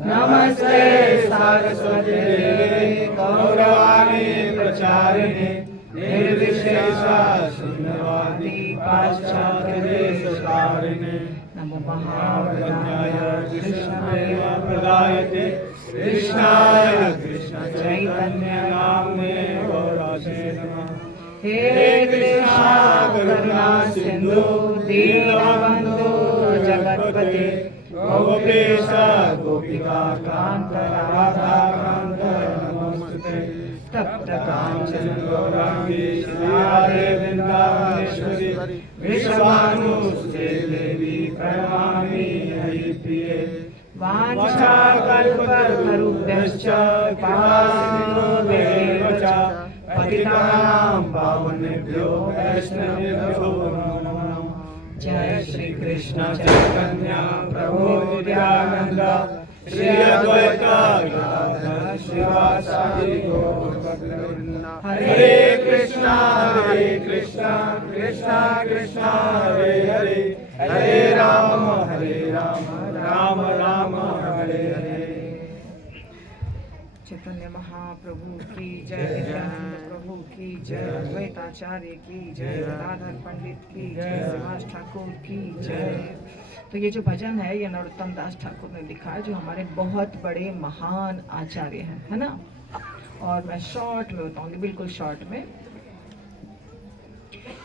नमस्ते सरस्वती देवे गौरवाणी प्रचारिणे निर्विशेष शून्यवादी पाश्चात्य देशकारिणे नमो महावदनाय कृष्णाय प्रदायते कृष्णाय कृष्ण चैतन्य नामने गौरवाणे नमः। हे कृष्णा करुणा सिंधु दीनबंधु जगत्पते गोपेश गोपिका कांत राधा कांत नमोस्तुते। तप्त कांचन गौरांगी राधे वृंदावनेश्वरी विश्वानुसुते देवी प्रणमामि हरिप्रिये। वाञ्छाकल्पतरुभ्यश्च कृपासिन्धुभ्येव च पतितानां पावनेभ्यो वैष्णवेभ्यो नमो नमः। जय श्री कृष्ण चैतन्य प्रभु नित्यानंद श्री अद्वैत गदाधर श्रीवासादि गौरभक्तवृंद। हरे कृष्णा कृष्णा कृष्णा हरे हरे हरे राम राम राम हरे हरे। चैतन्य महाप्रभु की जय, नित्यानंद प्रभु की जय, अद्वैताचार्य की जय, गदाधर पंडित की जय, सुभाष ठाकुर की जय। तो ये जो भजन है ये नरोत्तम दास ठाकुर ने लिखा है, जो हमारे बहुत बड़े महान आचार्य हैं, है ना। और मैं शॉर्ट में बताऊंगी, बिल्कुल शॉर्ट में।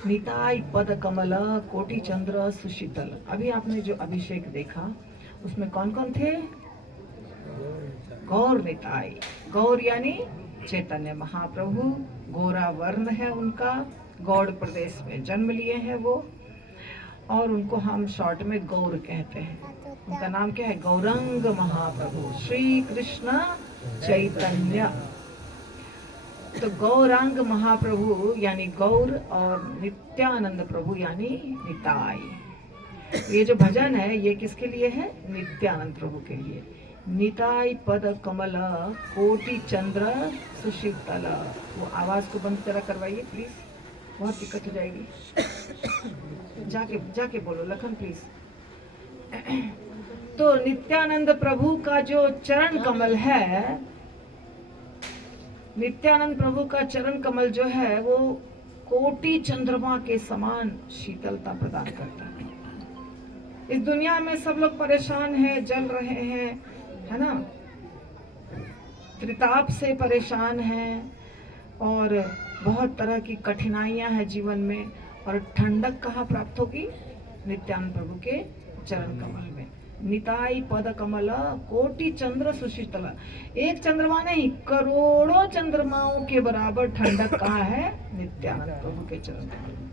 निताई पद कमल कोटि चंद्र सुशीतल। अभी आपने जो अभिषेक देखा उसमें कौन कौन थे? गौर निताई। गौर यानी चैतन्य महाप्रभु, गोरा वर्ण है उनका, गौड़ प्रदेश में जन्म लिए हैं वो, और उनको हम शॉर्ट में गौर कहते हैं। उनका नाम क्या है? गौरंग महाप्रभु श्री कृष्ण चैतन्य। तो गौरांग महाप्रभु यानी गौर, और नित्यानंद प्रभु यानी निताई। ये जो भजन है ये किसके लिए है? नित्यानंद प्रभु के लिए। निताई पद कमल कोटि चंद्र सुशीतल। वो आवाज को बंद जरा करवाइए प्लीज, बहुत दिक्कत हो जाएगी। जाके बोलो लखन प्लीज। तो नित्यानंद प्रभु का जो चरण कमल है, नित्यानंद प्रभु का चरण कमल जो है वो कोटि चंद्रमा के समान शीतलता प्रदान करता है। इस दुनिया में सब लोग परेशान हैं, जल रहे हैं, है ना, त्रिताप से परेशान हैं और बहुत तरह की कठिनाइयां हैं जीवन में। और ठंडक कहाँ प्राप्त होगी? नित्यानंद प्रभु के चरण कमल में। निताई पद कमल कोटि चंद्र सुशीतल। एक चंद्रमा नहीं, करोड़ों चंद्रमाओं के बराबर ठंडक कहाँ है? नित्यानंद प्रभु के चरण कमल में।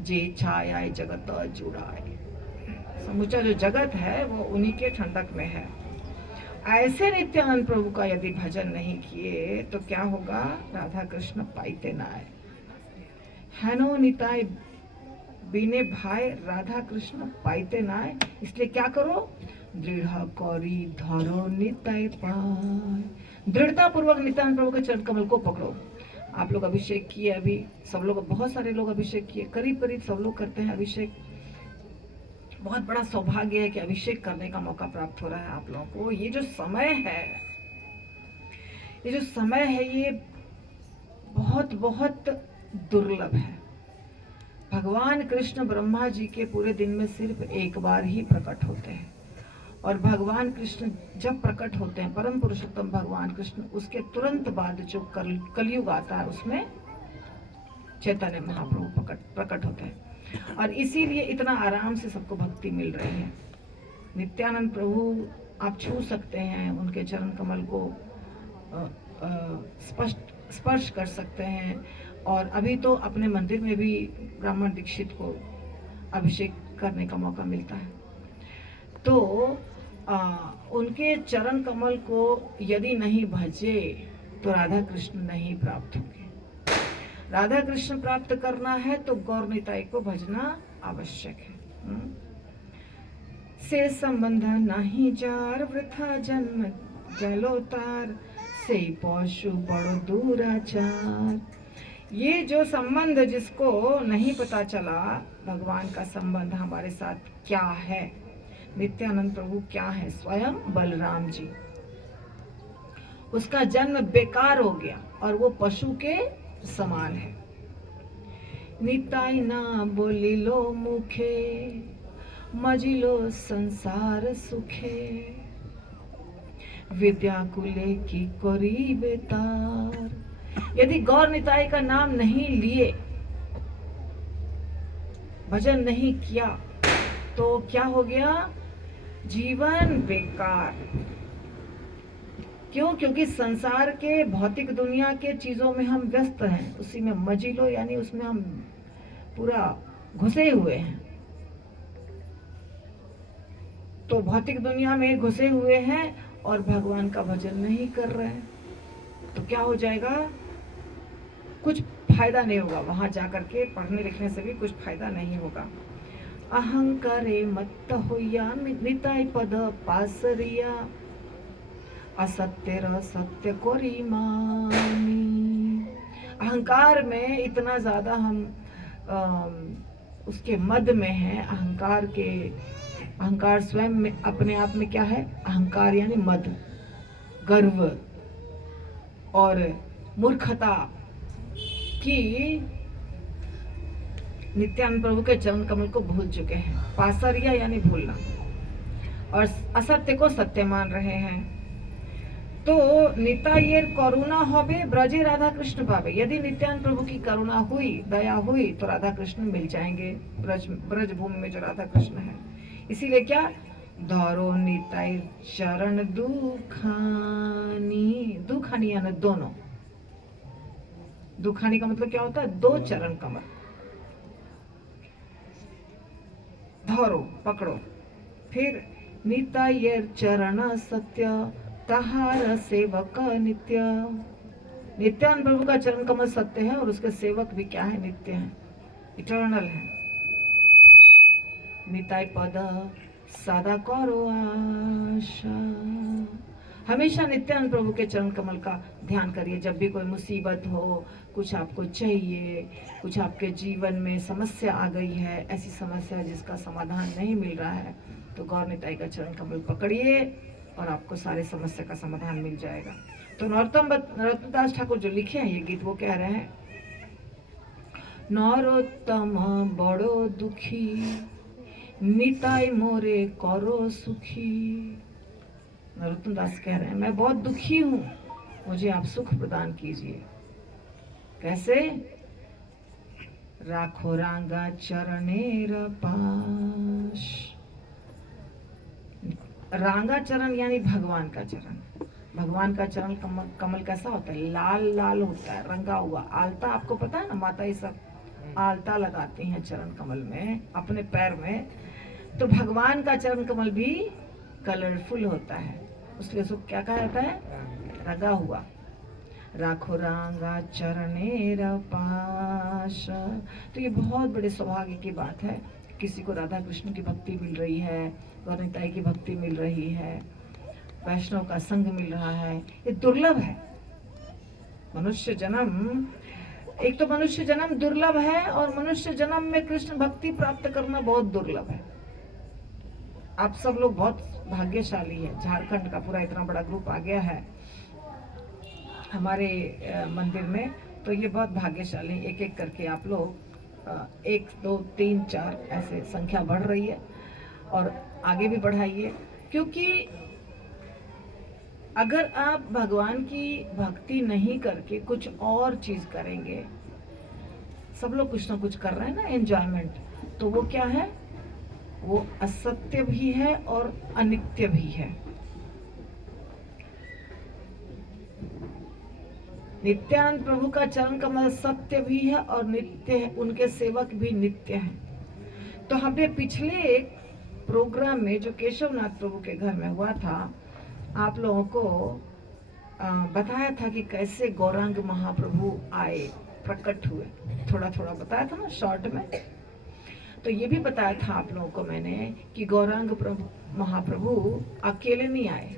जे छाया जगत जुड़ाए। समूचा जो जगत है वो उन्हीं के ठंडक में है। ऐसे नित्यानंद प्रभु का यदि भजन नहीं किए तो क्या होगा? राधा कृष्ण पाइते ना आए। हैनो निताय बिने भाई राधा कृष्ण पाइते ना आए। इसलिए क्या करो? दृढ़ कौरी धरो निताय पाए। दृढ़ता पूर्वक नित्यानंद प्रभु के चरण कमल को पकड़ो। आप लोग अभिषेक किए, अभी सब लोग, बहुत सारे लोग अभिषेक किए, करीब करीब सब लोग करते हैं अभिषेक। बहुत बड़ा सौभाग्य है कि अभिषेक करने का मौका प्राप्त हो रहा है आप लोगों को। ये जो समय है ये बहुत बहुत दुर्लभ है। भगवान कृष्ण ब्रह्मा जी के पूरे दिन में सिर्फ एक बार ही प्रकट होते हैं, और भगवान कृष्ण जब प्रकट होते हैं, परम पुरुषोत्तम भगवान कृष्ण, उसके तुरंत बाद जो कलयुग आता है उसमें चैतन्य महाप्रभु प्रकट होते हैं। और इसीलिए इतना आराम से सबको भक्ति मिल रही है। नित्यानंद प्रभु आप छू सकते हैं, उनके चरण कमल को स्पर्श कर सकते हैं। और अभी तो अपने मंदिर में भी ब्राह्मण दीक्षित को अभिषेक करने का मौका मिलता है। तो उनके चरण कमल को यदि नहीं भजे तो राधा कृष्ण नहीं प्राप्त होंगे। राधा कृष्ण प्राप्त करना है तो गौर निताई को भजना आवश्यक है। से संबंध नहीं जार वृथा जन्म जलोतार, से पशु बड़ो दूराचार। ये जो संबंध जिसको नहीं पता चला भगवान का संबंध हमारे साथ क्या है, नित्यानंद प्रभु क्या है? स्वयं बलराम जी। उसका जन्म बेकार हो गया और वो पशु के समान है। निताई ना बोलिलो मुखे, मजिलो संसार सुखे, विद्याकुले की कोरी बेतार। यदि गौर निताई का नाम नहीं लिए, भजन नहीं किया, तो क्या हो गया? जीवन बेकार। क्यों? क्योंकि संसार के, भौतिक दुनिया के चीजों में हम व्यस्त हैं, उसी में मजिलो यानी उसमें हम पूरा घुसे हुए हैं। तो भौतिक दुनिया में घुसे हुए हैं और भगवान का भजन नहीं कर रहे हैं, तो क्या हो जाएगा? कुछ फायदा नहीं होगा। वहां जाकर के पढ़ने लिखने से भी कुछ फायदा नहीं होगा। अहंकारे मत्त होया निताई पद पासरिया, असत्य र सत्य कोरी मानी। अहंकार में इतना ज्यादा हम उसके मद में है। अहंकार स्वयं में अपने आप में क्या है? अहंकार यानी मद, गर्व और मूर्खता की नित्यानंद प्रभु के चरण कमल को भूल चुके हैं। पासरिया यानी भूलना, और असत्य को सत्य मान रहे हैं। तो नितायेर करुणा होबे ब्रजे राधा कृष्ण पावे। यदि नित्यानंद प्रभु की करुणा हुई, दया हुई, तो राधा कृष्ण मिल जाएंगे ब्रज भूमि में जो राधा कृष्ण है। इसीलिए क्या? धरो निताई चरण दुखानी। दुखानी यानी दोनों। दुखानी का मतलब क्या होता है? दो चरण कमल। धरो, पकड़ो। फिर नितायेर चरण सत्य, तहार सेवक नित्य। नित्यानंद प्रभु का चरण कमल सत्य है और उसके सेवक भी क्या है? नित्य है, इटर्नल है। निताई पद सदा करो आशा। हमेशा नित्यानंद प्रभु के चरण कमल का ध्यान करिए। जब भी कोई मुसीबत हो, कुछ आपको चाहिए, कुछ आपके जीवन में समस्या आ गई है, ऐसी समस्या जिसका समाधान नहीं मिल रहा है, तो गौर निताई का चरण कमल पकड़िए और आपको सारे समस्या का समाधान मिल जाएगा। तो नरोत्तमदास ठाकुर जो लिखे हैं ये गीत, वो कह रहे हैं, नरोत्तम बड़ो दुखी, निताई मोरे करो सुखी। नरोत्तमदास कह रहे हैं, मैं बहुत दुखी हूं, मुझे आप सुख प्रदान कीजिए। कैसे? राखो रांगा चरणेर पाश। रांगा चरण यानी भगवान का चरण। भगवान का चरण कमल कैसा होता है? लाल लाल होता है, रंगा हुआ। आलता आपको पता है ना, माता ये सब आलता लगाती हैं चरण कमल में, अपने पैर में। तो भगवान का चरण कमल भी कलरफुल होता है, उसलिए उसको क्या कहा जाता है? रंगा हुआ। राखो रांगा चरणेर पाश। तो ये बहुत बड़े सौभाग्य की बात है। किसी को राधा कृष्ण की भक्ति मिल रही है, गौर निताई की भक्ति मिल रही है, वैष्णव का संग मिल रहा है, ये दुर्लभ है। मनुष्य जन्म, एक तो मनुष्य जन्म दुर्लभ है, और मनुष्य जन्म में कृष्ण भक्ति प्राप्त करना बहुत दुर्लभ है। आप सब लोग बहुत भाग्यशाली है। झारखंड का पूरा इतना बड़ा ग्रुप आ गया है हमारे मंदिर में, तो ये बहुत भाग्यशाली। एक एक करके आप लोग 1 2 3 4 ऐसे संख्या बढ़ रही है, और आगे भी बढ़ाइए। क्योंकि अगर आप भगवान की भक्ति नहीं करके कुछ और चीज करेंगे, सब लोग कुछ ना कुछ कर रहे हैं ना, एंजॉयमेंट, तो वो क्या है? वो असत्य भी है और अनित्य भी है। नित्यानंद प्रभु का चरण कमल सत्य भी है और नित्य है, उनके सेवक भी नित्य हैं। तो हमने पिछले एक प्रोग्राम में जो केशवनाथ प्रभु के घर में हुआ था, आप लोगों को बताया था कि कैसे गौरांग महाप्रभु आए, प्रकट हुए। थोड़ा थोड़ा बताया था ना शॉर्ट में। तो ये भी बताया था आप लोगों को मैंने कि गौरांग महाप्रभु अकेले नहीं आए,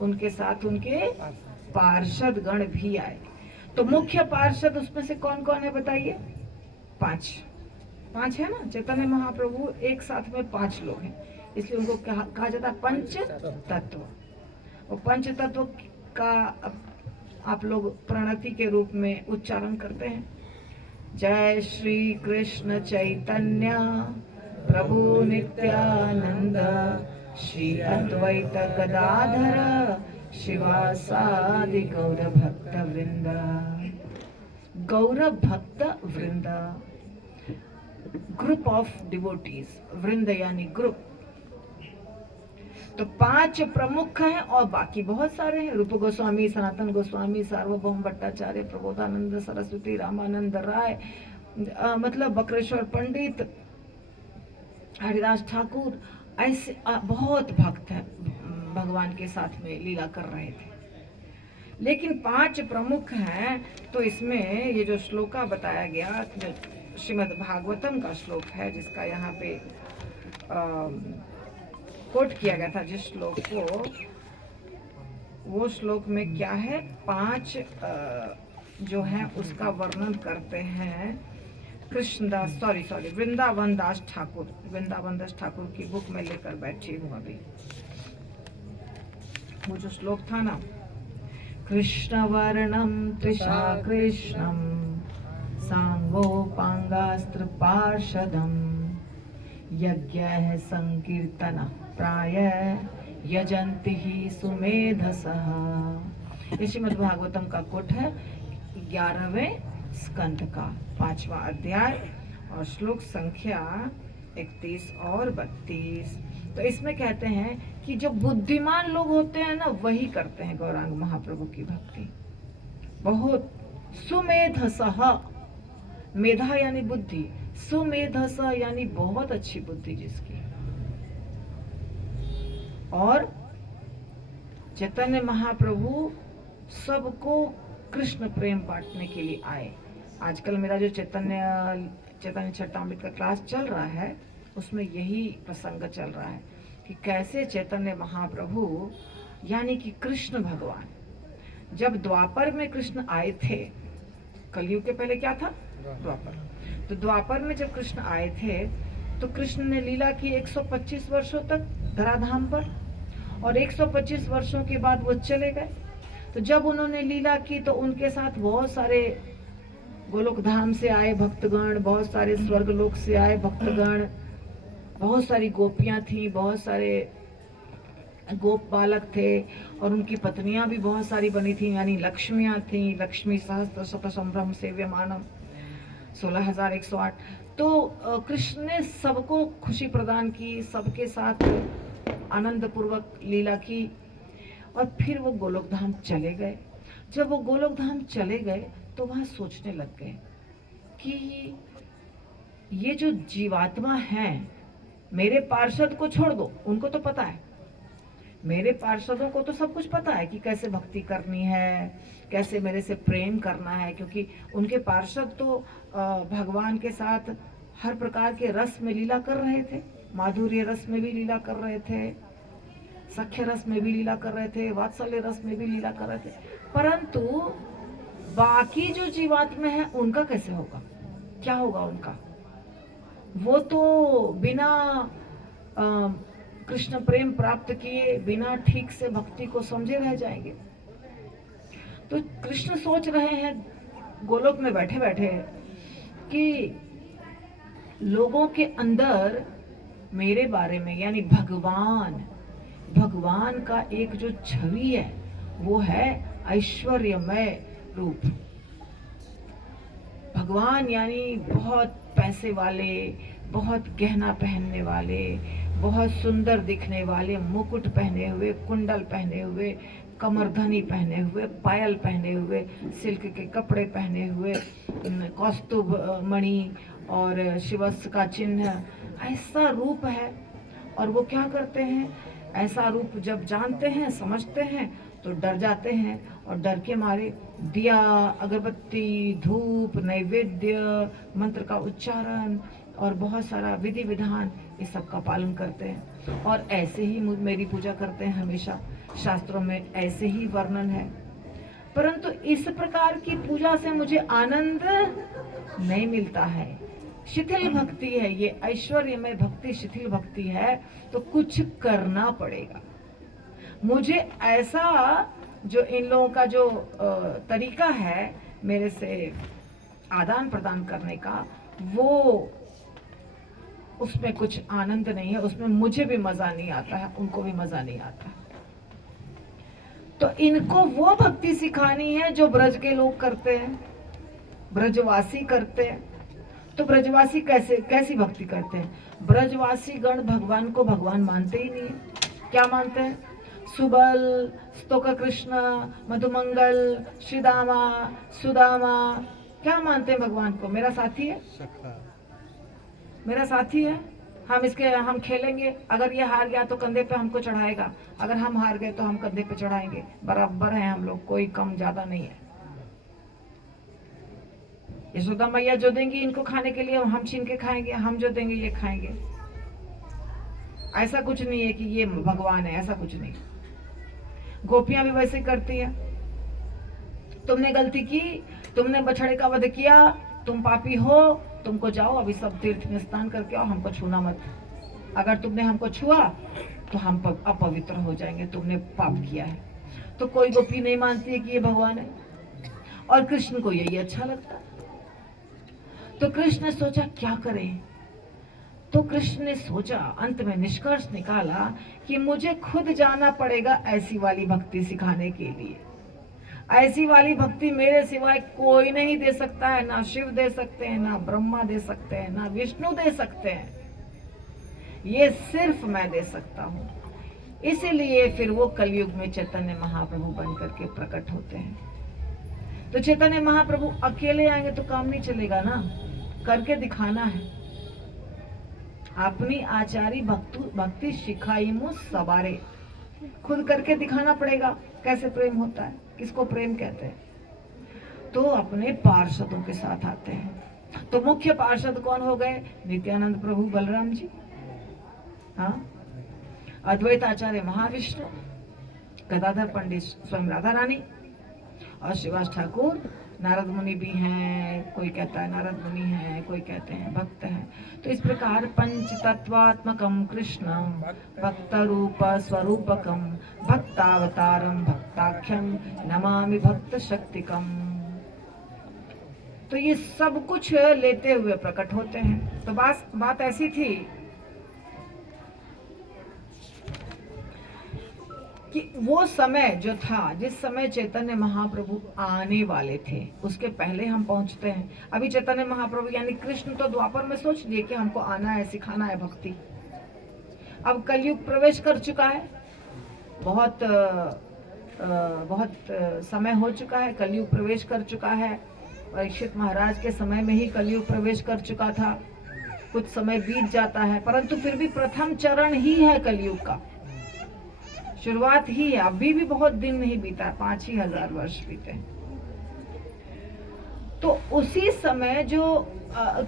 उनके साथ उनके पार्षद गण भी आए। तो मुख्य पार्षद उसमें से कौन कौन है बताइए? 5 है ना। चैतन्य महाप्रभु एक साथ में 5 लोग हैं। इसलिए उनको कहा जाता है पंच तत्व। और पंच तत्व का आप लोग प्रणति के रूप में उच्चारण करते हैं। जय श्री कृष्ण चैतन्य प्रभु नित्यानंद श्री अद्वैत गदाधर शिवासादि गौर भक्त वृंद। गौर भक्त वृंद, ग्रुप ऑफ डिवोटीज, वृंद यानी ग्रुप। तो 5 प्रमुख हैं और बाकी बहुत सारे हैं। रूप गोस्वामी, सनातन गोस्वामी, सार्वभौम भट्टाचार्य, प्रबोधानंद सरस्वती, रामानंद राय, मतलब बकरेश्वर पंडित, हरिदास ठाकुर, ऐसे बहुत भक्त हैं भगवान के साथ में लीला कर रहे थे। लेकिन 5 प्रमुख हैं। तो इसमें ये जो श्लोका बताया गया, जो श्रीमद् भागवतम का श्लोक है, जिसका यहाँ पे कोट किया गया था जिस श्लोक को, वो श्लोक में क्या है, 5 जो है उसका वर्णन करते हैं कृष्णदास, सॉरी वृंदावन दास ठाकुर, वृंदावन दास ठाकुर की बुक में लेकर बैठी हूँ अभी। वो जो श्लोक था ना, कृष्ण वर्णम त्रिषा कृष्णम सांगोपांगास्त्र पार्षदम यज्ञ संकीर्तन प्राय यजंति ही सुमेधसः। ये श्रीमद् भागवतम का कोट है 11वें स्कंध का 5वां अध्याय और श्लोक संख्या 31 और 32। तो इसमें कहते हैं कि जो बुद्धिमान लोग होते हैं ना, वही करते हैं गौरांग महाप्रभु की भक्ति। बहुत सुमेधसः, मेधा यानी बुद्धि, सुमेधस यानी बहुत अच्छी बुद्धि जिसकी। और चैतन्य महाप्रभु सबको कृष्ण प्रेम बांटने के लिए आए। आजकल मेरा जो चैतन्य चट्टामृत का क्लास चल रहा है, उसमें यही प्रसंग चल रहा है कि कैसे चैतन्य महाप्रभु यानी कि कृष्ण भगवान, जब द्वापर में कृष्ण आए थे, कलयुग के पहले क्या था, द्वापर। तो द्वापर में जब कृष्ण आए थे तो कृष्ण ने लीला की 125 वर्षों तक धराधाम पर, और 125 वर्षों के बाद वो चले गए। तो जब उन्होंने लीला की तो उनके साथ बहुत सारे गोलोक धाम से आए भक्तगण, बहुत सारे स्वर्गलोक से आए भक्तगण, बहुत सारी गोपियां थी, बहुत सारे गोप बालक थे, और उनकी पत्नियां भी बहुत सारी बनी थी, यानी लक्ष्मियां थी। लक्ष्मी सहस्त्र शत संभ्रम सेव्यमानम 16,108। तो कृष्ण ने सबको खुशी प्रदान की, सबके साथ आनंद पूर्वक लीला की, और फिर वो गोलोक धाम चले गए। जब वो गोलोक धाम चले गए तो वहां सोचने लग गए कि ये जो जीवात्मा है, मेरे पार्षद को छोड़ दो, उनको तो पता है, मेरे पार्षदों को तो सब कुछ पता है कि कैसे भक्ति करनी है, कैसे मेरे से प्रेम करना है, क्योंकि उनके पार्षद तो भगवान के साथ हर प्रकार के रस में लीला कर रहे थे। माधुर्य रस में भी लीला कर रहे थे, सख्य रस में भी लीला कर रहे थे, वात्सल्य रस में भी लीला कर रहे थे। परंतु बाकी जो जीवात्मा है उनका कैसे होगा, क्या होगा उनका? वो तो बिना कृष्ण प्रेम प्राप्त किए, बिना ठीक से भक्ति को समझे रह जाएंगे। तो कृष्ण सोच रहे हैं गोलोक में बैठे बैठे कि लोगों के अंदर मेरे बारे में, यानी भगवान का एक जो छवि है वो है ऐश्वर्यमय रूप। भगवान यानी बहुत पैसे वाले, बहुत गहना पहनने वाले, बहुत सुंदर दिखने वाले, मुकुट पहने हुए, कुंडल पहने हुए, कमरधनी पहने हुए, पायल पहने हुए, सिल्क के कपड़े पहने हुए, कौस्तुभ मणि और शिवस्य का चिन्ह, ऐसा रूप है। और वो क्या करते हैं, ऐसा रूप जब जानते हैं, समझते हैं, तो डर जाते हैं, और डर के मारे दिया, अगरबत्ती, धूप, नैवेद्य, मंत्र का उच्चारण और बहुत सारा विधि विधान, इस सब का पालन करते हैं, और ऐसे ही मेरी पूजा करते हैं हमेशा। शास्त्रों में ऐसे ही वर्णन है। परंतु इस प्रकार की पूजा से मुझे आनंद नहीं मिलता है। शिथिल भक्ति है, ये ऐश्वर्यमय भक्ति शिथिल भक्ति है, तो कुछ करना पड़ेगा मुझे। ऐसा जो इन लोगों का जो तरीका है मेरे से आदान प्रदान करने का, वो उसमें कुछ आनंद नहीं है, उसमें मुझे भी मजा नहीं आता है, उनको भी मजा नहीं आता है। तो इनको वो भक्ति सिखानी है जो ब्रज के लोग करते हैं, ब्रजवासी करते हैं। तो ब्रजवासी कैसी भक्ति करते हैं? ब्रजवासी गण भगवान को भगवान मानते ही नहीं। क्या मानते हैं? सुबल, स्तोक कृष्ण, मधुमंगल, श्रीदामा, सुदामा, क्या मानते हैं भगवान को? मेरा साथी है, मेरा साथी है, हम खेलेंगे, अगर ये हार गया तो कंधे पे हमको चढ़ाएगा, अगर हम हार गए तो हम कंधे पे चढ़ाएंगे, बराबर हैं हम लोग, कोई कम ज्यादा नहीं है। यशोदा मैया जो देंगी इनको खाने के लिए हम छीन के खाएंगे, हम जो देंगे ये खाएंगे। ऐसा कुछ नहीं है कि ये भगवान है, ऐसा कुछ नहीं। गोपियां भी वैसे करती है। तुमने गलती की, तुमने बछड़े का वध किया, तुम पापी हो, तुमको जाओ अभी सब तीर्थ में स्नान करके आओ, हमको छूना मत। अगर तुमने हमको छुआ तो हम अपवित्र हो जाएंगे, तुमने पाप किया है। तो कोई गोपी नहीं मानती है कि ये भगवान है, और कृष्ण को यही अच्छा लगता है। तो कृष्ण ने सोचा क्या करें? तो कृष्ण ने सोचा, अंत में निष्कर्ष निकाला कि मुझे खुद जाना पड़ेगा ऐसी वाली भक्ति सिखाने के लिए। ऐसी वाली भक्ति मेरे सिवाय कोई नहीं दे सकता है, ना शिव दे सकते हैं, ना ब्रह्मा दे सकते हैं, ना विष्णु दे सकते हैं, ये सिर्फ मैं दे सकता हूँ। इसीलिए फिर वो कलयुग में चैतन्य महाप्रभु बन करके प्रकट होते हैं। तो चैतन्य महाप्रभु अकेले आएंगे तो काम नहीं चलेगा ना, करके दिखाना है। अपनी आचारी भक्ति सिखाई मु सवारे, खुद करके दिखाना पड़ेगा कैसे प्रेम होता है, किसको प्रेम कहते हैं। तो अपने पार्षदों के साथ आते हैं। तो मुख्य पार्षद कौन हो गए? नित्यानंद प्रभु बलराम जी, हाँ, अद्वैत आचार्य महाविष्णु, गदाधर पंडित स्वयं राधा रानी, और श्रीवास ठाकुर, नारद मुनि भी हैं, कोई कहता है नारद मुनि हैं, कोई कहते हैं भक्त हैं। तो इस प्रकार पंच तत्वात्मकम कृष्णम भक्त रूप स्वरूपकम भक्तावतारम भक्ताख्यम नमामि भक्त शक्तिकम। तो ये सब कुछ लेते हुए प्रकट होते हैं। तो बात ऐसी थी कि वो समय जो था, जिस समय चैतन्य महाप्रभु आने वाले थे, उसके पहले हम पहुंचते हैं। अभी चैतन्य महाप्रभु यानी कृष्ण तो द्वापर में सोच लिए कि हमको आना है, सिखाना है भक्ति। अब कलयुग प्रवेश कर चुका है, बहुत समय हो चुका है, कलयुग प्रवेश कर चुका है। परीक्षित महाराज के समय में ही कलयुग प्रवेश कर चुका था, कुछ समय बीत जाता है, परंतु फिर भी प्रथम चरण ही है कलयुग का, शुरुआत ही है। अभी भी बहुत दिन नहीं बीता, 5,000 वर्ष बीते। तो उसी समय जो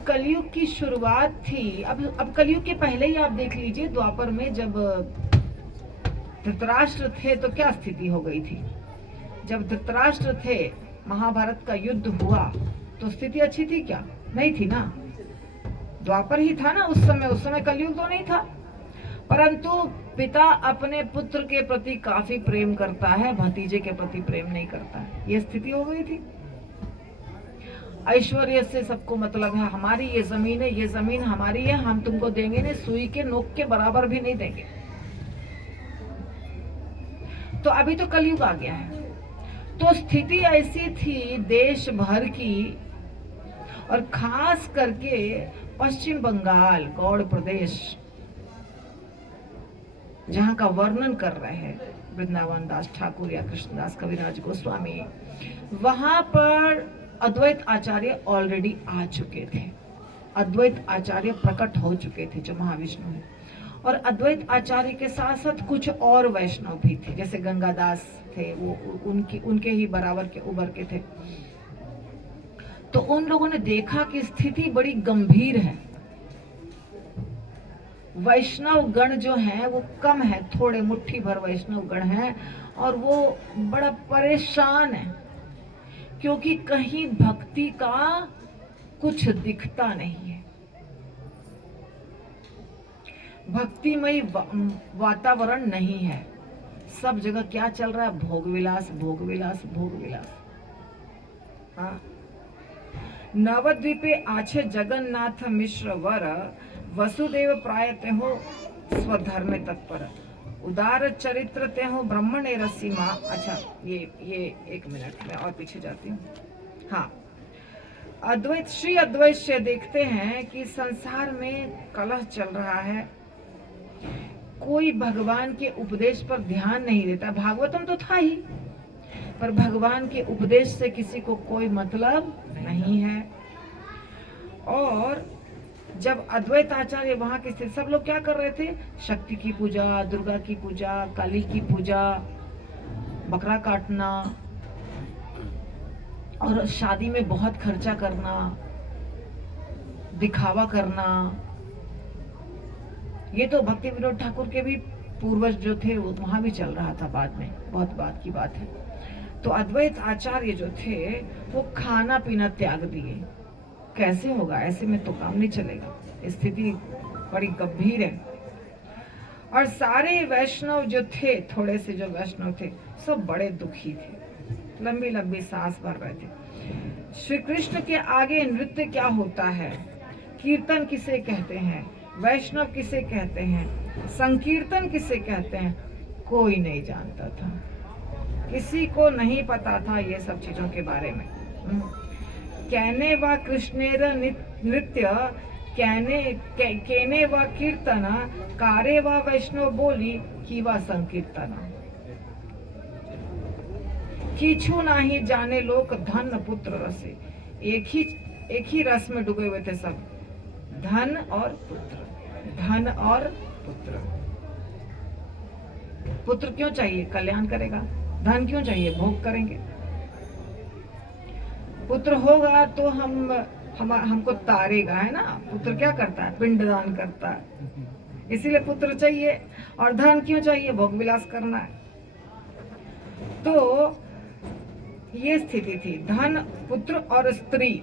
कलयुग की शुरुआत थी, अब कलयुग के पहले ही आप देख लीजिए, द्वापर में जब धृतराष्ट्र थे तो क्या स्थिति हो गई थी। जब धृतराष्ट्र थे, महाभारत का युद्ध हुआ, तो स्थिति अच्छी थी क्या? नहीं थी ना। द्वापर ही था ना उस समय कलयुग तो नहीं था। परंतु पिता अपने पुत्र के प्रति काफी प्रेम करता है, भतीजे के प्रति प्रेम नहीं करता है, ये स्थिति हो गई थी। ऐश्वर्य से सबको मतलब है, हमारी ये जमीन है, ये जमीन हमारी है, हम तुमको देंगे नहीं, सुई के नोक के बराबर भी नहीं देंगे। तो अभी तो कलयुग आ गया है। तो स्थिति ऐसी थी देश भर की, और खास करके पश्चिम बंगाल गौड़ प्रदेश, जहाँ का वर्णन कर रहे हैं वृंदावन दास ठाकुर या कृष्णदास कविराज गोस्वामी, वहां पर अद्वैत आचार्य ऑलरेडी आ चुके थे, अद्वैत आचार्य प्रकट हो चुके थे जो महाविष्णु है। और अद्वैत आचार्य के साथ साथ कुछ और वैष्णव भी थे, जैसे गंगादास थे, वो उनके ही बराबर के उबर के थे। तो उन लोगों ने देखा कि स्थिति बड़ी गंभीर है, वैष्णव गण जो हैं वो कम है, थोड़े मुट्ठी भर वैष्णव गण हैं, और वो बड़ा परेशान है, क्योंकि कहीं भक्ति का कुछ दिखता नहीं है। भक्तिमय वातावरण नहीं है। सब जगह क्या चल रहा है? भोग विलास, भोग विलास, भोग विलास। हाँ। नवद्वीपे आछे जगन्नाथ मिश्र वर, वसुदेव प्रायते हो स्वधर्म तत्पर, उदार चरित्र ते हो ब्रह्मणे रसीमा। अच्छा, ये एक मिनट में और पीछे जाती हूँ। हाँ, अद्वैत श्री अद्वैत से देखते हैं कि संसार में कलह चल रहा है, कोई भगवान के उपदेश पर ध्यान नहीं देता। भागवतम तो था ही, पर भगवान के उपदेश से किसी को कोई मतलब नहीं है। और जब अद्वैत आचार्य वहां के स्थित, सब लोग क्या कर रहे थे? शक्ति की पूजा, दुर्गा की पूजा, काली की पूजा, बकरा काटना और शादी में बहुत खर्चा करना, दिखावा करना। ये तो भक्ति विनोद ठाकुर के भी पूर्वज जो थे वो वहां भी चल रहा था, बाद में, बहुत बात की बात है। तो अद्वैत आचार्य जो थे वो खाना पीना त्याग दिए। कैसे होगा? ऐसे में तो काम नहीं चलेगा, स्थिति बड़ी गंभीर है। और सारे वैष्णव जो थे, थोड़े से जो वैष्णव थे, सब बड़े दुखी थे, लंबी लंबी सांस भर रहे थे। श्री कृष्ण के आगे नृत्य क्या होता है, कीर्तन किसे कहते हैं, वैष्णव किसे कहते हैं, संकीर्तन किसे कहते हैं, कोई नहीं जानता था। किसी को नहीं पता था ये सब चीजों के बारे में। कहने व कृष्णेर नृत्य, केने व कीर्तन, कारे व वैष्णव बोली की व संकीर्तन। किछु नहीं जाने लोक धन पुत्र रसे। एक ही रस में डूबे हुए थे सब, धन और पुत्र, धन और पुत्र। पुत्र क्यों चाहिए? कल्याण करेगा। धन क्यों चाहिए? भोग करेंगे। पुत्र होगा तो हमको तारेगा, है ना। पुत्र क्या करता है? पिंडदान करता है, इसीलिए पुत्र चाहिए। और धन क्यों चाहिए? भोग विलास करना है। तो ये स्थिति थी, धन, पुत्र और स्त्री,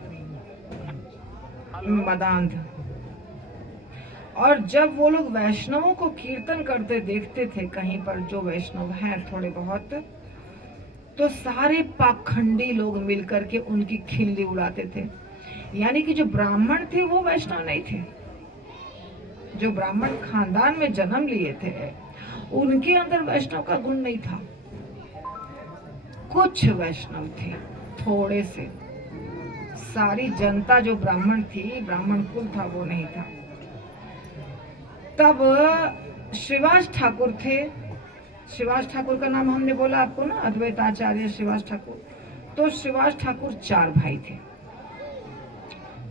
मदांध। और जब वो लोग वैष्णवों को कीर्तन करते देखते थे कहीं पर, जो वैष्णव हैं थोड़े बहुत, तो सारे पाखंडी लोग मिलकर के उनकी खिल्ली उड़ाते थे। यानी कि जो ब्राह्मण थे वो वैष्णव नहीं थे, जो ब्राह्मण खानदान में जन्म लिए थे उनके अंदर वैष्णव का गुण नहीं था। कुछ वैष्णव थे, थोड़े से, सारी जनता जो ब्राह्मण थी, ब्राह्मण कुल था, वो नहीं था। तब श्रीवास ठाकुर थे। श्रीवास ठाकुर का नाम हमने बोला आपको ना, अद्वैत आचार्य श्रीवास ठाकुर। तो श्रीवास ठाकुर 4 भाई थे।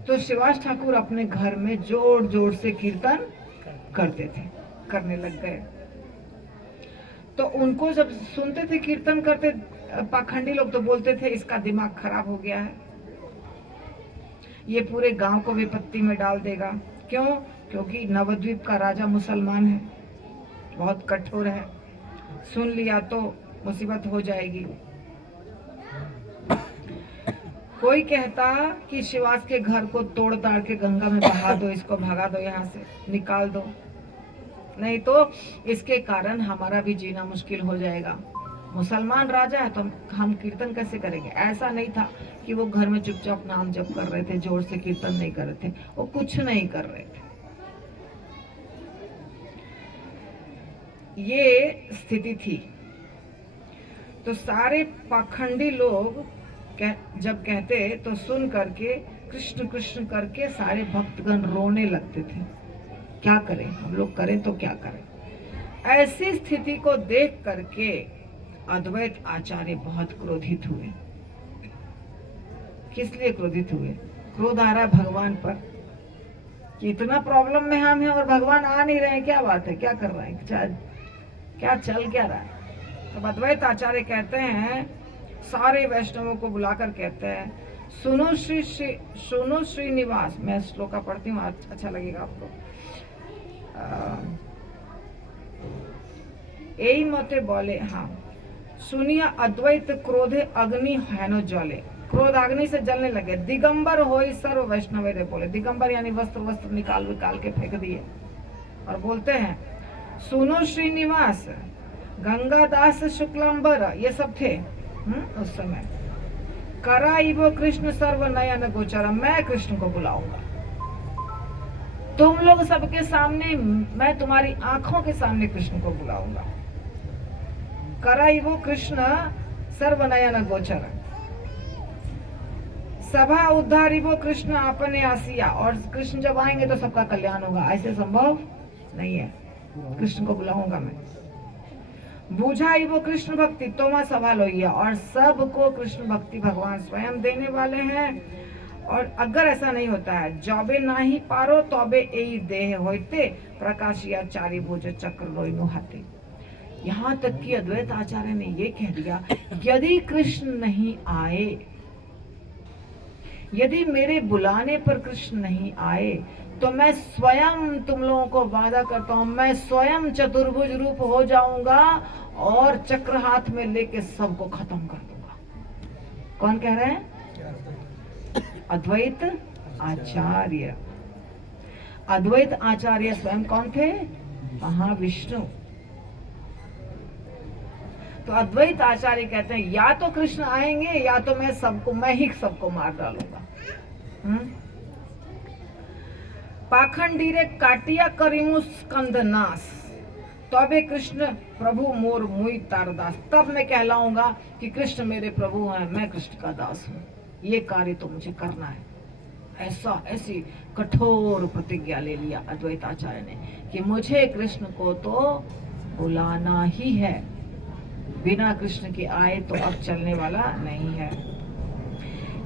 तो श्रीवास ठाकुर अपने घर में जोर जोर से कीर्तन करते थे, करने लग गए। तो उनको जब सुनते थे कीर्तन करते पाखंडी लोग, तो बोलते थे इसका दिमाग खराब हो गया है, ये पूरे गांव को विपत्ति में डाल देगा। क्यों? क्योंकि नवद्वीप का राजा मुसलमान है, बहुत कठोर है, सुन लिया तो मुसीबत हो जाएगी। कोई कहता कि शिवास के घर को तोड़ ताड़ के गंगा में बहा दो, इसको भगा दो, यहाँ से निकाल दो, नहीं तो इसके कारण हमारा भी जीना मुश्किल हो जाएगा। मुसलमान राजा है तो हम कीर्तन कैसे करेंगे? ऐसा नहीं था कि वो घर में चुपचाप नाम जप कर रहे थे, जोर से कीर्तन नहीं कर रहे थे, वो कुछ नहीं कर रहे थे। ये स्थिति थी। तो सारे पाखंडी लोग जब कहते तो सुन करके कृष्ण कृष्ण करके सारे भक्तगण रोने लगते थे। क्या करें हम लोग, करें तो क्या करें? ऐसी स्थिति को देख करके अद्वैत आचार्य बहुत क्रोधित हुए। किस लिए क्रोधित हुए? क्रोध आ रहा है भगवान पर कि इतना प्रॉब्लम में हम हैं और भगवान आ नहीं रहे, क्या बात है, क्या कर रहे हैं, क्या चल क्या रहा है? तो अद्वैत आचार्य कहते हैं, सारे वैष्णवों को बुलाकर कहते हैं, सुनो श्रीनिवास। मैं श्लोका पढ़ती हूँ, अच्छा लगेगा आपको। यही मते बोले, हाँ, सुनिया अद्वैत क्रोधे अग्नि हेनो ज्वले। क्रोध अग्नि से जलने लगे। दिगंबर होई सर्व वैष्णव रे बोले। दिगंबर यानी वस्त्र निकाल के फेंक दिए। और बोलते हैं सुनो श्रीनिवास, गंगादास शुक्लांबर, ये सब थे उस समय। करा इवो कृष्ण सर्व नयन गोचर, मैं कृष्ण को बुलाऊंगा। तुम लोग सबके सामने, मैं तुम्हारी आंखों के सामने कृष्ण को बुलाऊंगा। करा इवो कृष्ण सर्व नयन गोचर, सभा उद्धार इवो कृष्ण अपने आसिया, और कृष्ण जब आएंगे तो सबका कल्याण होगा। ऐसे संभव नहीं है, कृष्ण को बुलाऊंगा मैं। बूझा वो कृष्ण भक्ति तो मैं सभा लोइया, और सबको कृष्ण भक्ति भगवान स्वयं देने वाले हैं। और अगर ऐसा नहीं होता है, जबे नाही पारो तबे एई देह होते, प्रकाशिया चारि भुज चक्र लोइनु हाथे। यहाँ तक कि अद्वैत आचार्य ने ये कह दिया, यदि कृष्ण नहीं आए, यदि मेरे बुलाने पर कृष्ण नहीं आए, तो मैं स्वयं, तुम लोगों को वादा करता हूं, मैं स्वयं चतुर्भुज रूप हो जाऊंगा और चक्र हाथ में लेके सबको खत्म कर दूंगा। कौन कह रहे हैं? अद्वैत आचार्य। अद्वैत आचार्य स्वयं कौन थे? महाविष्णु। तो अद्वैत आचार्य कहते हैं या तो कृष्ण आएंगे या तो मैं ही सबको मार डालूंगा। पाखंडी रे काटिया करिमु स्कंद नाश, तबे कृष्ण प्रभु मोर मुई तारदास। तब मैं कहलाऊंगा कि कृष्ण मेरे प्रभु हैं, मैं कृष्ण का दास हूँ, ये कार्य तो मुझे करना है। ऐसी कठोर प्रतिज्ञा ले लिया अद्वैत आचार्य ने कि मुझे कृष्ण को तो बुलाना ही है, बिना कृष्ण के आए तो अब चलने वाला नहीं है।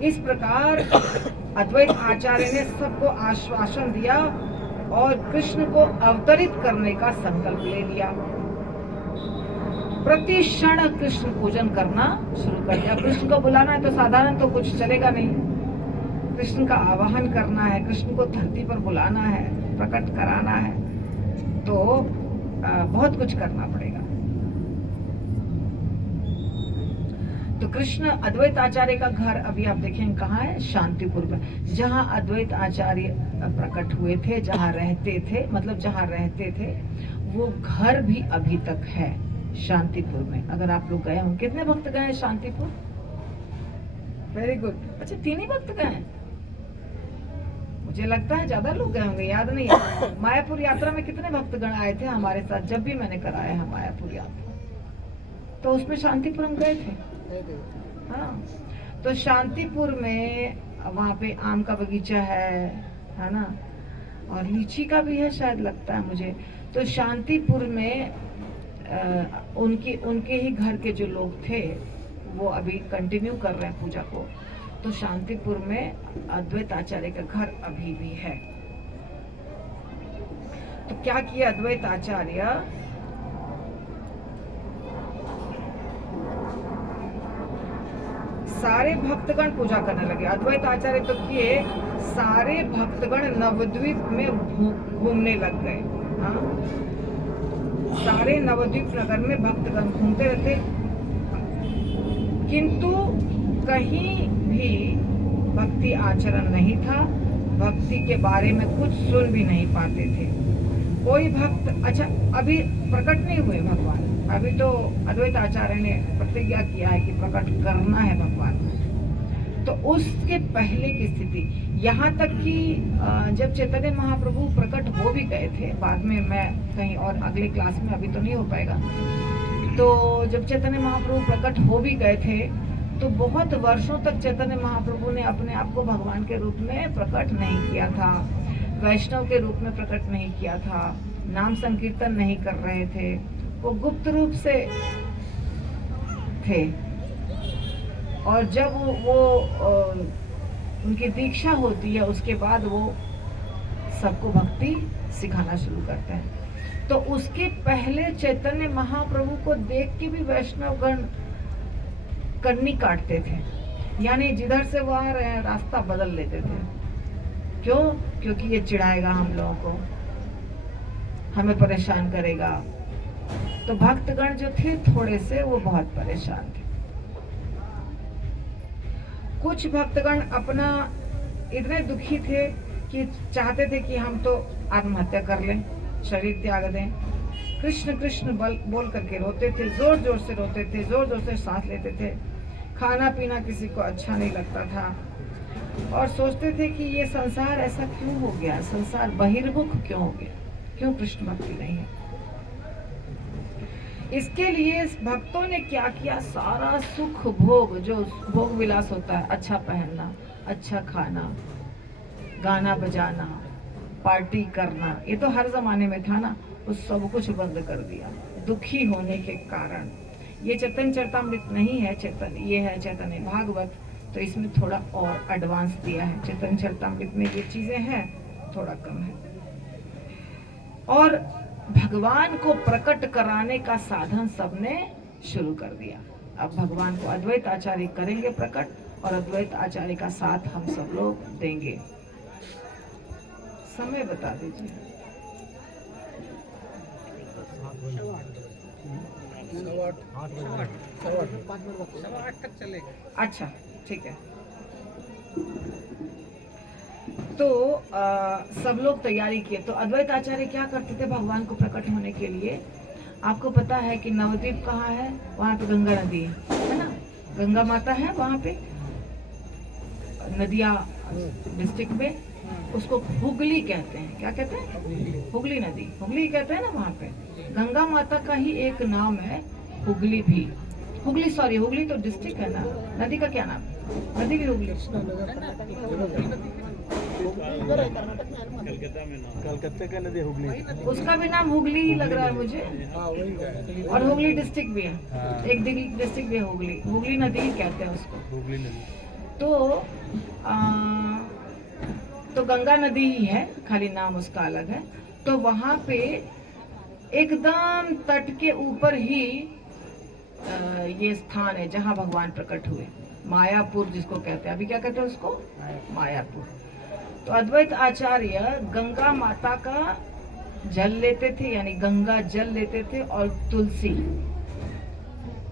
इस प्रकार अद्वैत आचार्य ने सबको आश्वासन दिया और कृष्ण को अवतरित करने का संकल्प ले लिया। प्रति क्षण कृष्ण पूजन करना शुरू कर दिया। कृष्ण को बुलाना है तो साधारण तो कुछ चलेगा नहीं, कृष्ण का आवाहन करना है, कृष्ण को धरती पर बुलाना है, प्रकट कराना है, तो बहुत कुछ करना पड़ेगा। तो कृष्ण अद्वैत आचार्य का घर अभी आप देखेंगे कहाँ है? शांतिपुर में, जहाँ अद्वैत आचार्य प्रकट हुए थे, जहाँ रहते थे, मतलब जहाँ रहते थे वो घर भी अभी तक है शांतिपुर में। अगर आप लोग गए हों, कितने भक्त गए हैं शांतिपुर? Very good. अच्छा, 3 ही भक्त गए हैं? मुझे लगता है ज्यादा लोग गए होंगे, याद नहीं है। मायापुर यात्रा में कितने भक्तगण आए थे हमारे साथ? जब भी मैंने कराया है मायापुर यात्रा, तो उसमें शांतिपुर हम गए थे। हाँ, तो शांतिपुर में वहाँ पे आम का बगीचा है ना, और लीची का भी है शायद, लगता है मुझे। तो शांतिपुर में उनके ही घर के जो लोग थे वो अभी कंटिन्यू कर रहे हैं पूजा को। तो शांतिपुर में अद्वैत आचार्य का घर अभी भी है। तो क्या किया अद्वैत आचार्य? सारे भक्तगण पूजा करने लगे। अद्वैत आचार्य तो किए, सारे भक्तगण नवद्वीप में घूमने लग गए। हाँ, सारे नवद्वीप नगर में भक्तगण घूमते रहते, किंतु कहीं भी भक्ति आचरण नहीं था, भक्ति के बारे में कुछ सुन भी नहीं पाते थे कोई भक्त। अच्छा, अभी प्रकट नहीं हुए भगवान, अभी तो अद्वैत आचार्य ने प्रतिज्ञा किया है कि प्रकट करना है भगवान। तो उसके पहले की स्थिति, यहाँ तक कि जब चैतन्य महाप्रभु प्रकट हो भी गए थे, बाद में मैं कहीं और अगले क्लास में, अभी तो नहीं हो पाएगा, तो जब चैतन्य महाप्रभु प्रकट हो भी गए थे तो बहुत वर्षों तक चैतन्य महाप्रभु ने अपने आप को भगवान के रूप में प्रकट नहीं किया था, वैष्णव के रूप में प्रकट नहीं किया था, नाम संकीर्तन नहीं कर रहे थे, वो गुप्त रूप से थे। और जब वो उनकी दीक्षा होती है, उसके बाद वो सबको भक्ति सिखाना शुरू करते हैं। तो उसके पहले चैतन्य महाप्रभु को देख के भी वैष्णवगण कन्नी काटते थे, यानी जिधर से वो आ रहे हैं रास्ता बदल लेते थे। क्यों? क्योंकि ये चिढ़ाएगा हम लोगों को, हमें परेशान करेगा। तो भक्तगण जो थे थोड़े से वो बहुत परेशान थे। कुछ भक्तगण अपना इतने दुखी थे कि चाहते थे कि हम तो आत्महत्या कर लें, शरीर त्याग दें। कृष्ण कृष्ण बोल करके रोते थे, जोर जोर से रोते थे, जोर जोर से सांस लेते थे। खाना पीना किसी को अच्छा नहीं लगता था और सोचते थे कि ये संसार ऐसा क्यों हो गया, संसार बहिर्मुख क्यों हो गया, क्यों कृष्ण भक्ति नहीं है। इसके लिए भक्तों ने क्या किया, सारा सुख भोग, जो भोग विलास होता है, अच्छा पहनना, अच्छा खाना, गाना बजाना, पार्टी करना, ये तो हर जमाने में था ना, उस सब कुछ बंद कर दिया दुखी होने के कारण। ये चैतन्य चरितामृत नहीं है, ये है चैतन्य भागवत, तो इसमें थोड़ा और एडवांस दिया है। चैतन्य चरितामृत में ये चीजें हैं, थोड़ा कम है। और भगवान को प्रकट कराने का साधन सबने शुरू कर दिया। अब भगवान को अद्वैत आचार्य करेंगे प्रकट, और अद्वैत आचार्य का साथ हम सब लोग देंगे। समय बता दीजिए। अच्छा ठीक है। तो सब लोग तैयारी किए। तो अद्वैत आचार्य क्या करते थे भगवान को प्रकट होने के लिए? आपको पता है कि नवद्वीप कहाँ है? वहाँ पे गंगा नदी है ना, गंगा माता है वहाँ पे, नदिया डिस्ट्रिक्ट में। उसको हुगली कहते हैं। क्या कहते हैं? हुगली नदी, हुगली कहते हैं ना वहाँ पे। गंगा माता का ही एक नाम है हुगली भी। हुगली, सॉरी, हुगली तो डिस्ट्रिक्ट है ना, नदी का क्या नाम है? नदी भी हुगली। कलकत्ता का नदी हुगली, उसका भी नाम हुगली ही लग रहा है मुझे। और हुगली डिस्ट्रिक्ट भी है, एक डिस्ट्रिक्ट भी है हुगली, हुगली नदी ही कहते हैं उसको, हुगली नदी। तो गंगा नदी ही है, खाली नाम उसका अलग है। तो वहां पे एकदम तट के ऊपर ही ये स्थान है जहां भगवान प्रकट हुए, मायापुर जिसको कहते हैं। अभी क्या कहते हैं उसको? मायापुर। तो अद्वैत आचार्य गंगा माता का जल लेते थे, यानी गंगा जल लेते थे, और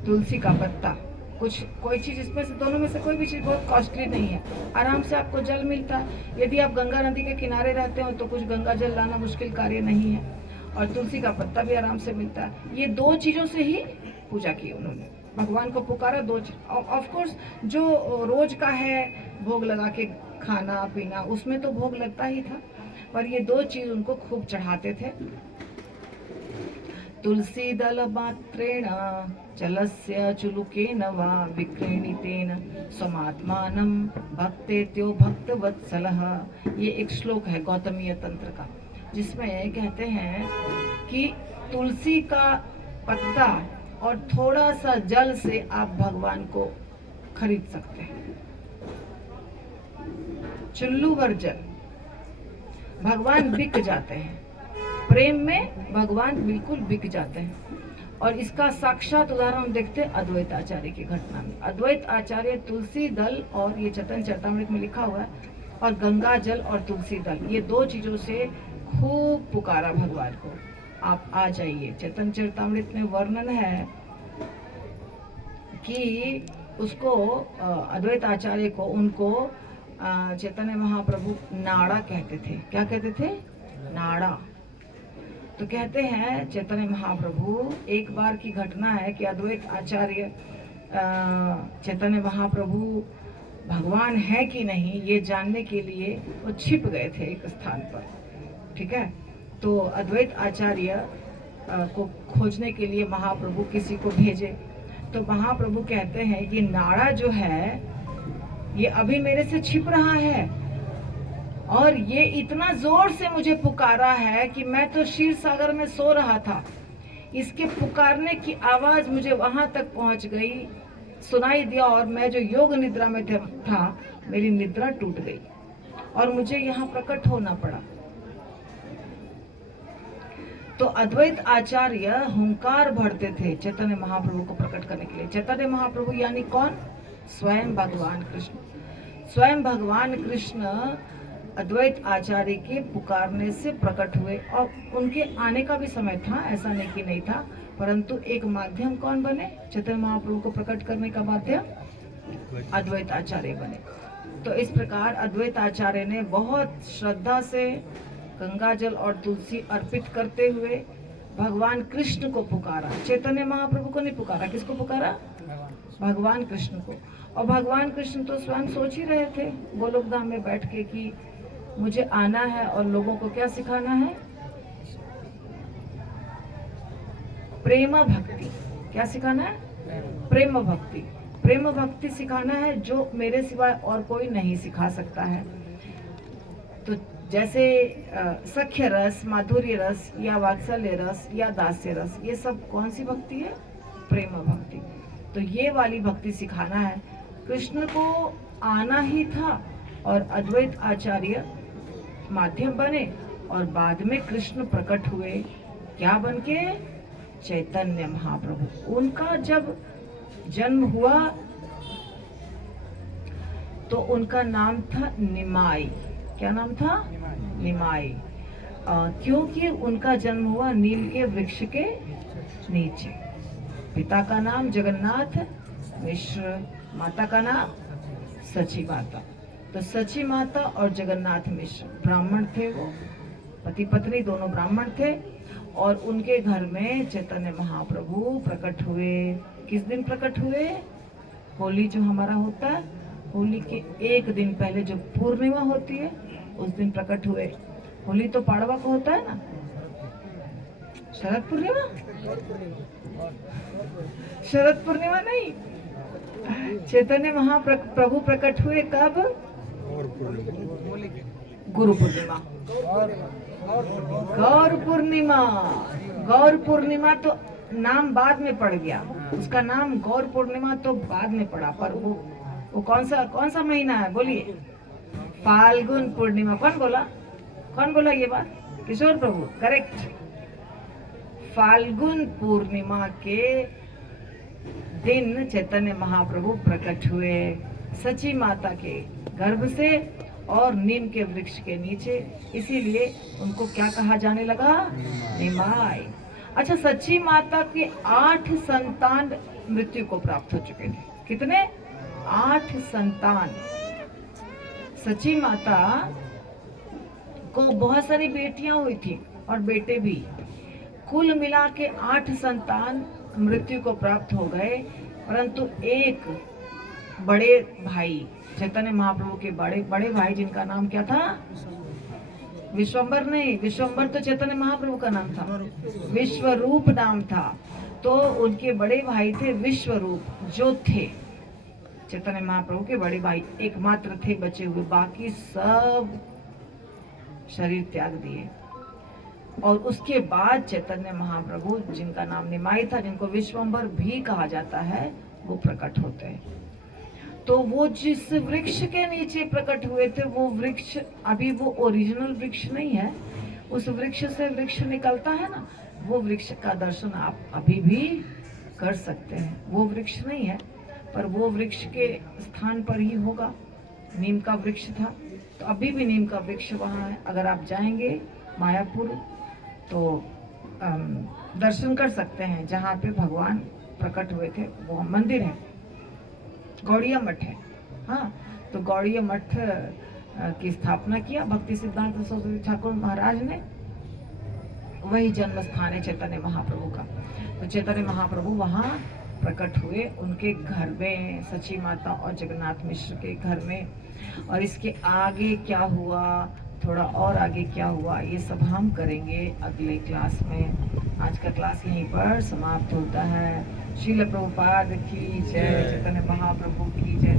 तुलसी का पत्ता, कोई चीज इसमें से, दोनों में से कोई भी चीज बहुत कॉस्टली नहीं है, आराम से आपको जल मिलता है। यदि आप गंगा नदी के किनारे रहते हो तो कुछ गंगा जल लाना मुश्किल कार्य नहीं है, और तुलसी का पत्ता भी आराम से मिलता है। ये दो चीजों से ही पूजा की उन्होंने, भगवान को पुकारा। दो चीज, ऑफ कोर्स जो रोज का है भोग लगा के खाना पीना, उसमें तो भोग लगता ही था, पर ये दो चीज उनको खूब चढ़ाते थे। तुलसी दल मात्रेण चलस्य चुलुकेन वा विक्रीणितेन समात्मानं भक्तेत्यो भक्तवत्सलः। ये एक श्लोक है गौतमीय तंत्र का, जिसमें कहते हैं कि तुलसी का पत्ता और थोड़ा सा जल से आप भगवान को खरीद सकते हैं। चुल्लू भर जल, भगवान बिक जाते हैं, प्रेम में भगवान बिल्कुल बिक जाते हैं। और इसका साक्षात उदाहरण हम देखते हैं अद्वैत आचार्य की घटना में। अद्वैत आचार्य तुलसी दल, और ये चैतन्य चरितामृत में लिखा हुआ है, और गंगा जल और तुलसी दल, ये दो चीजों से खूब पुकारा भगवान को, आप आ जाइए। चैतन्य चरितामृत में वर्णन है कि उसको अद्वैत आचार्य को, उनको चैतन्य महाप्रभु नाड़ा कहते थे। क्या कहते थे? नाड़ा। तो कहते हैं चैतन्य महाप्रभु, एक बार की घटना है कि अद्वैत आचार्य चैतन्य महाप्रभु भगवान है कि नहीं ये जानने के लिए वो छिप गए थे एक स्थान पर, ठीक है। तो अद्वैत आचार्य को खोजने के लिए महाप्रभु किसी को भेजे। तो महाप्रभु कहते हैं ये नाड़ा जो है ये अभी मेरे से छिप रहा है, और ये इतना जोर से मुझे पुकारा है कि मैं तो क्षीर सागर में सो रहा था, इसके पुकारने की आवाज मुझे वहां तक पहुंच गई, सुनाई दिया, और मैं जो योग निद्रा में था, मेरी निद्रा टूट गई और मुझे यहाँ प्रकट होना पड़ा। तो अद्वैत आचार्य हुंकार भरते थे चैतन्य महाप्रभु को प्रकट करने के लिए। चैतन्य महाप्रभु यानी कौन? स्वयं भगवान कृष्ण। स्वयं भगवान कृष्ण अद्वैत आचार्य के पुकारने से प्रकट हुए, और उनके आने का भी समय था, ऐसा नहीं कि नहीं था, परंतु एक माध्यम कौन बने? चैतन्य महाप्रभु को प्रकट करने का माध्यम अद्वैत आचार्य बने। तो इस प्रकार अद्वैत आचार्य ने बहुत श्रद्धा से गंगा जल और तुलसी अर्पित करते हुए भगवान कृष्ण को पुकारा। चैतन्य महाप्रभु को नहीं पुकारा, किसको पुकारा? भगवान कृष्ण को। और भगवान कृष्ण तो स्वयं सोच ही रहे थे गोलोक धाम में बैठ के कि मुझे आना है और लोगों को क्या सिखाना है? प्रेम भक्ति। क्या सिखाना है? प्रेम भक्ति। प्रेम भक्ति सिखाना है जो मेरे सिवाय और कोई नहीं सिखा सकता है। तो जैसे सख्य रस, माधुर्य रस या वात्सल्य रस या दास्य रस, ये सब कौन सी भक्ति है? प्रेम भक्ति। तो ये वाली भक्ति सिखाना है। कृष्ण को आना ही था और अद्वैत आचार्य माध्यम बने और बाद में कृष्ण प्रकट हुए। क्या बनके? चैतन्य महाप्रभु। उनका जब जन्म हुआ तो उनका नाम था निमाई। क्या नाम था? निमाई। क्योंकि उनका जन्म हुआ नीम के वृक्ष के नीचे। पिता का नाम जगन्नाथ मिश्र, माता का नाम सची माता। तो सची माता और जगन्नाथ मिश्र ब्राह्मण थे, वो पति पत्नी दोनों ब्राह्मण थे। और उनके घर में चैतन्य महाप्रभु प्रकट हुए। किस दिन प्रकट हुए? होली जो हमारा होता है, होली के एक दिन पहले जो पूर्णिमा होती है उस दिन प्रकट हुए। होली तो पाड़वा को होता है ना, शरद पूर्णिमा? शरद पूर्णिमा नहीं, चैतन्य महाप्रभु प्रकट हुए कब? गुरु पूर्णिमा, गौर पूर्णिमा। गौर पूर्णिमा तो नाम बाद में पड़ गया, उसका नाम गौर पूर्णिमा तो बाद में पड़ा। पर वो कौन सा महीना है? बोलिए। फाल्गुन पूर्णिमा। कौन बोला ये बात? किशोर प्रभु, करेक्ट। फाल्गुन पूर्णिमा के दिन चैतन्य महाप्रभु प्रकट हुए सची माता के गर्भ से और नीम के वृक्ष के नीचे। इसीलिए उनको क्या कहा जाने लगा? निमाई। अच्छा, सच्ची माता के 8 संतान मृत्यु को प्राप्त हो चुके थे। कितने? 8 संतान। सच्ची माता को बहुत सारी बेटियां हुई थी और बेटे भी। कुल मिला के 8 संतान मृत्यु को प्राप्त हो गए। परंतु एक बड़े भाई, चैतन्य महाप्रभु के बड़े भाई, जिनका नाम क्या था? विश्वंभर नहीं, विश्वंभर तो चैतन्य महाप्रभु का नाम था, विश्वरूप नाम था। तो उनके बड़े भाई थे विश्वरूप, जो थे चैतन्य महाप्रभु के बड़े भाई, एकमात्र थे बचे हुए। बाकी सब शरीर त्याग दिए। और उसके बाद चैतन्य महाप्रभु, जिनका नाम निमाई था, जिनको विश्वंभर भी कहा जाता है, वो प्रकट होते हैं। तो वो जिस वृक्ष के नीचे प्रकट हुए थे, वो वृक्ष अभी वो ओरिजिनल वृक्ष नहीं है। उस वृक्ष से वृक्ष निकलता है ना, वो वृक्ष का दर्शन आप अभी भी कर सकते हैं। वो वृक्ष नहीं है, पर वो वृक्ष के स्थान पर ही होगा। नीम का वृक्ष था, तो अभी भी नीम का वृक्ष वहाँ है। अगर आप जाएंगे मायापुर तो दर्शन कर सकते हैं। जहाँ पे भगवान प्रकट हुए थे वो मंदिर है, गौड़िया मठ है। हाँ, तो गौड़िया मठ की स्थापना किया भक्ति सिद्धांत सरस्वती ठाकुर महाराज ने। वही जन्म स्थान है चैतन्य महाप्रभु का। तो चैतन्य महाप्रभु वहाँ प्रकट हुए, उनके घर में, सची माता और जगन्नाथ मिश्र के घर में। और इसके आगे क्या हुआ, थोड़ा और आगे क्या हुआ, ये सब हम करेंगे अगले क्लास में। आज का क्लास यहीं पर समाप्त होता है। श्रील प्रभुपाद की जय, चैतन्य महाप्रभु की जय।